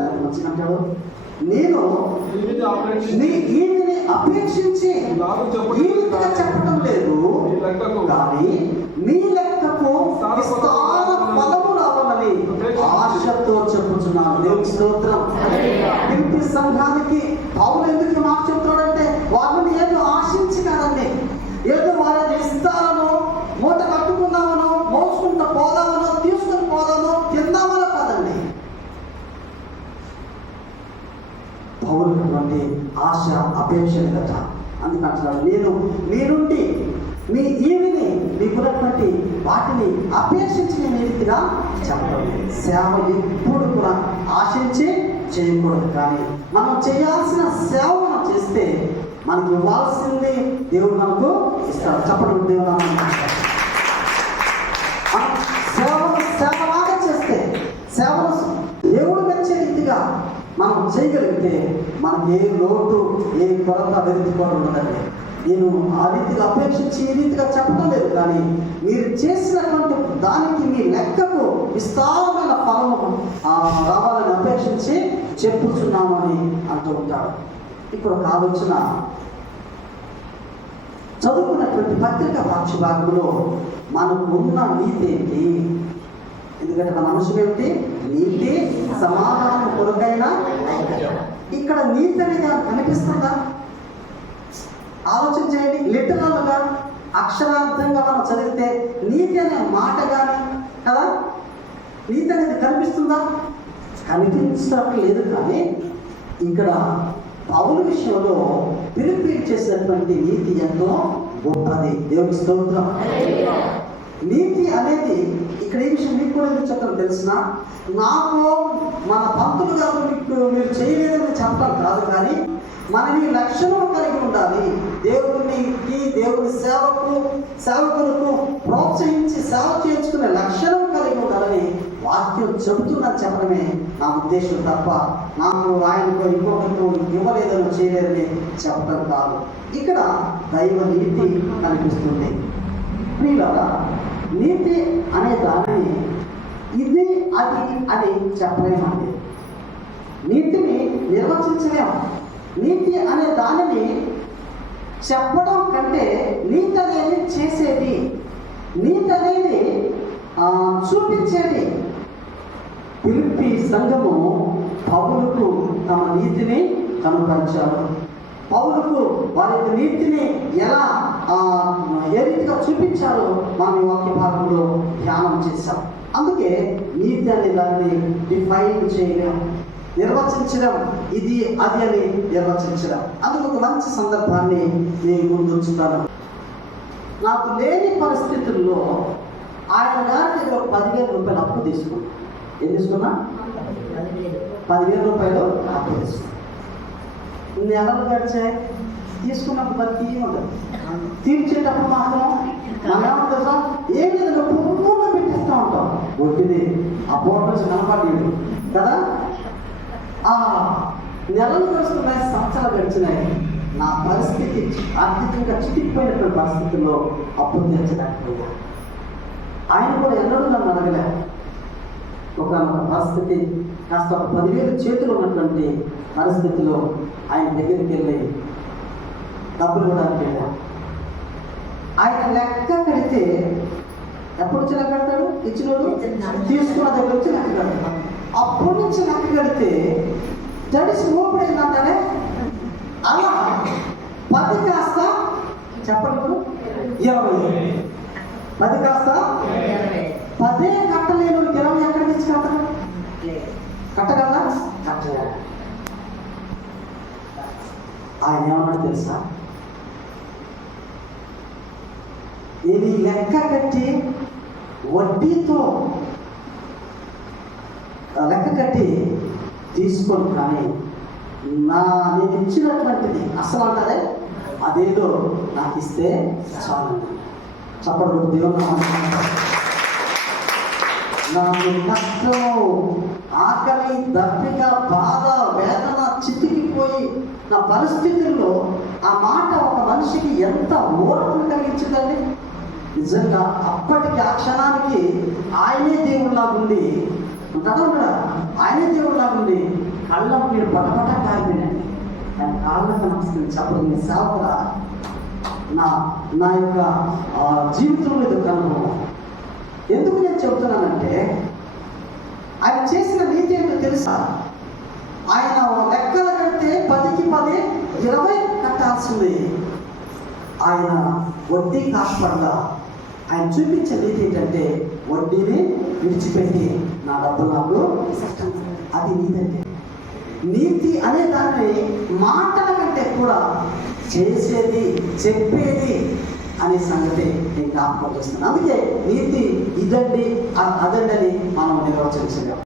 వచ్చినప్పుడు నేను నీ ఈమెని అపేక్షించి చెప్పడం. లేదు. నీ లెక్కకు. కానీ మీ లెక్కకు విస్తార ఫలము రావాలని ఆశతో చెప్పుచున్నాను. దేవుని స్తోత్రం. ఇంటి సంఘానికి పౌలు ఎందుకు మాట చెప్తున్నాడంటే పౌరునటువంటి ఆశ అపేక్ష కదా అందుకంటున్నాడు నేను మీ నుండి మీ ఈవిని మీకున్నటువంటి వాటిని అపేక్షించి నేను ఈ చెప్పండి చెప్పడం సేవ ఎప్పుడు కూడా ఆశించి చేయకూడదు. కానీ మనం చేయాల్సిన సేవ మనం చేస్తే మనకు ఇవ్వాల్సింది దేవుడు మనకు ఇస్తాడు. చెప్పడం దేవుడు నామమున. మనం సేవను సేవలాగా చేస్తే సేవను దేవుడు మెచ్చే రీతిగా మనం చేయగలిగితే మనకి ఏ లోటు ఏ కొరత వెతుక్కోవడం ఉండదండి. నేను ఆ రీతిగా అపేక్షించి ఈ రీతిగా చెప్పడం లేదు కానీ మీరు చేసినటువంటి దానికి మీ లెక్కకు విస్తారమైన ఫలము ఆ, రావాలని అపేక్షించి చెప్పుచున్నామని అంటూ ఉంటాడు. ఇప్పుడు ఒక ఆలోచన. చదువుకున్నటువంటి పత్రిక పక్ష భాగంలో మనకు ఉన్న నీతి ఏంటి? ఎందుకంటే మన అంశం ఏమిటి? నీతి సమాధానం కొరకైన ఇక్కడ నీతి అనేది కనిపిస్తుందా? ఆలోచన చేయండి. లిటరల్గా అక్షరార్థంగా మనం చదివితే నీతి అనే మాట కానీ కదా? నీతి అనేది కనిపిస్తుందా? కనిపించట్లేదు కానీ ఇక్కడ పౌరు విషయంలో పిలిపి చేసినటువంటి నీతి ఎంతో గొప్పది. దేవుని స్తోత్రం. నీతి అనేది ఇక్కడ ఏ విషయం మీకు కూడా మీరు చెప్పడం తెలిసిన? నాకు మన పంతులు గారు మీకు మీరు చేయలేదని చెప్పడం కాదు కానీ మనని లక్షణం కలిగి ఉండాలి. దేవునికి దేవుని సేవకు సేవకులకు ప్రోత్సహించి సేవ చేయించుకునే లక్షణం కలిగి ఉండాలని వాక్యం చెబుతున్న చెప్పడమే నా ఉద్దేశం తప్ప నాకు ఆయనకు ఇంకొకరితో ఇవ్వలేదని చేయలేదని చెప్పడం కాదు. ఇక్కడ దైవ నీతి కనిపిస్తుంది. ప్రియులారా నీతి అనే దానిని ఇది అది అని చెప్పలేమండి. నీతిని నిర్వచించలేము నీతి అనే దానిని చెప్పడం కంటే నీతి అనేది చేసేది. నీతి అనేది చూపించేది. పిలిపి సంఘము పౌరులకు తమ నీతిని కనుపరిచారు. పౌలుకు వారి నీతిని ఎలా ఏ రీతిగా చూపించాలో మనం ఈ వాక్య భాగంలో ధ్యానం చేశాం. అందుకే నీతి అనే దాన్ని డిఫైన్ చేయడం నిర్వచించడం ఇది అది అని నిర్వచించడం అందుకు ఒక మంచి సందర్భాన్ని నేను ముందుంచుతాను నాకు లేని పరిస్థితుల్లో ఆయన గారి దగ్గర ఒక పదివేల రూపాయలు అప్పు తీసుకున్నా. ఏం తీసుకున్నా? పదివేల రూపాయలు అప్పు తీసుకున్నా. నెలలు గడిచాయి. తీసుకున్నప్పుడు మరి తీయ ఉండదు తీర్చేటప్పుడు మాత్రం మనం ఏమంటాం ఏ ఏం లేదు ఉంటాం. ఒట్టిది. ఆ బోర్డు నుంచి కనపడలేదు. కదా? ఆ నెలలు గడుస్తున్నాయి సంవత్సరాలు గడిచినాయి. నా పరిస్థితి ఆర్థికంగా చితికిపోయినటువంటి పరిస్థితుల్లో అప్పు తీర్చడానికి ఆయన కూడా ఎన్నడూ నన్ను అడగలే. ఒక పరిస్థితి కాస్త ఒక పదివేలు చేతులు ఉన్నటువంటి పరిస్థితిలో ఆయన దగ్గరికి వెళ్ళి డబ్బులు ఇవ్వడానికి వెళ్ళా ఆయన లెక్క కడితే ఎప్పుడు వచ్చి లెక్క కడతాడు ఇచ్చినోడు? తీసుకున్న దగ్గర వచ్చి లెక్క కడతాడు అప్పటి నుంచి లెక్క కడితే తడిసి ఊపిడైందంటానే అలా. పది కాస్త చెప్పండి ఇరవై. పది కాస్త? పదే కట్టలేను ఇరవై ఎక్కడ తెచ్చి కట్టగలరు కట్టగలరా కట్టలేరు ఆయన ఏమన్నాడు తెలుసా? ఇది లెక్క కట్టి వడ్డీతో లెక్క కట్టి తీసుకొని కానీ నా నేను ఇచ్చినటువంటిది అసలు అంటారే? అదేదో నాకు ఇస్తే చాలు. చప్పడు దేవుడు నాకు కష్టము ఆకలి దప్పిక బాధ వేదన చితికిపోయి నా పరిస్థితుల్లో ఆ మాట ఒక మనిషికి ఎంత ఓర్పును కలిగించిందండి? నిజంగా అప్పటికి ఆ క్షణానికి ఆయనే దేవుడిలా ఉండి ఉంటాడా ఉంటాడా ఆయనే దేవుడిలా ఉంది కళ్ళకు మీరు పటపట కారిపోయినండి ఆయన కాళ్ళకు నమస్కరించి అప్పుడు మీ సేవకురా నా నా యొక్క జీవితంలో ఇది ఒక అనుభవం ఎందుకు నేను చెబుతున్నానంటే ఆయన చేసిన నీతి ఏంటో తెలుసా? ఆయన లెక్కలు కడితే పదికి పది ఇరవై కట్టాల్సింది. ఆయన వడ్డీ కాస్పడగా ఆయన చూపించేది ఏంటంటే వడ్డీని విడిచిపెట్టి నా డబ్బు నాకు అది నీతంటే నీతి అనే దాన్ని మాటల కంటే కూడా చేసేది చెప్పేది అనే సంగతి నేను జ్ఞాపకం చేస్తున్నాను. అందుకే నీతి ఇదండి అదండి అని మనం నిర్వచించలేము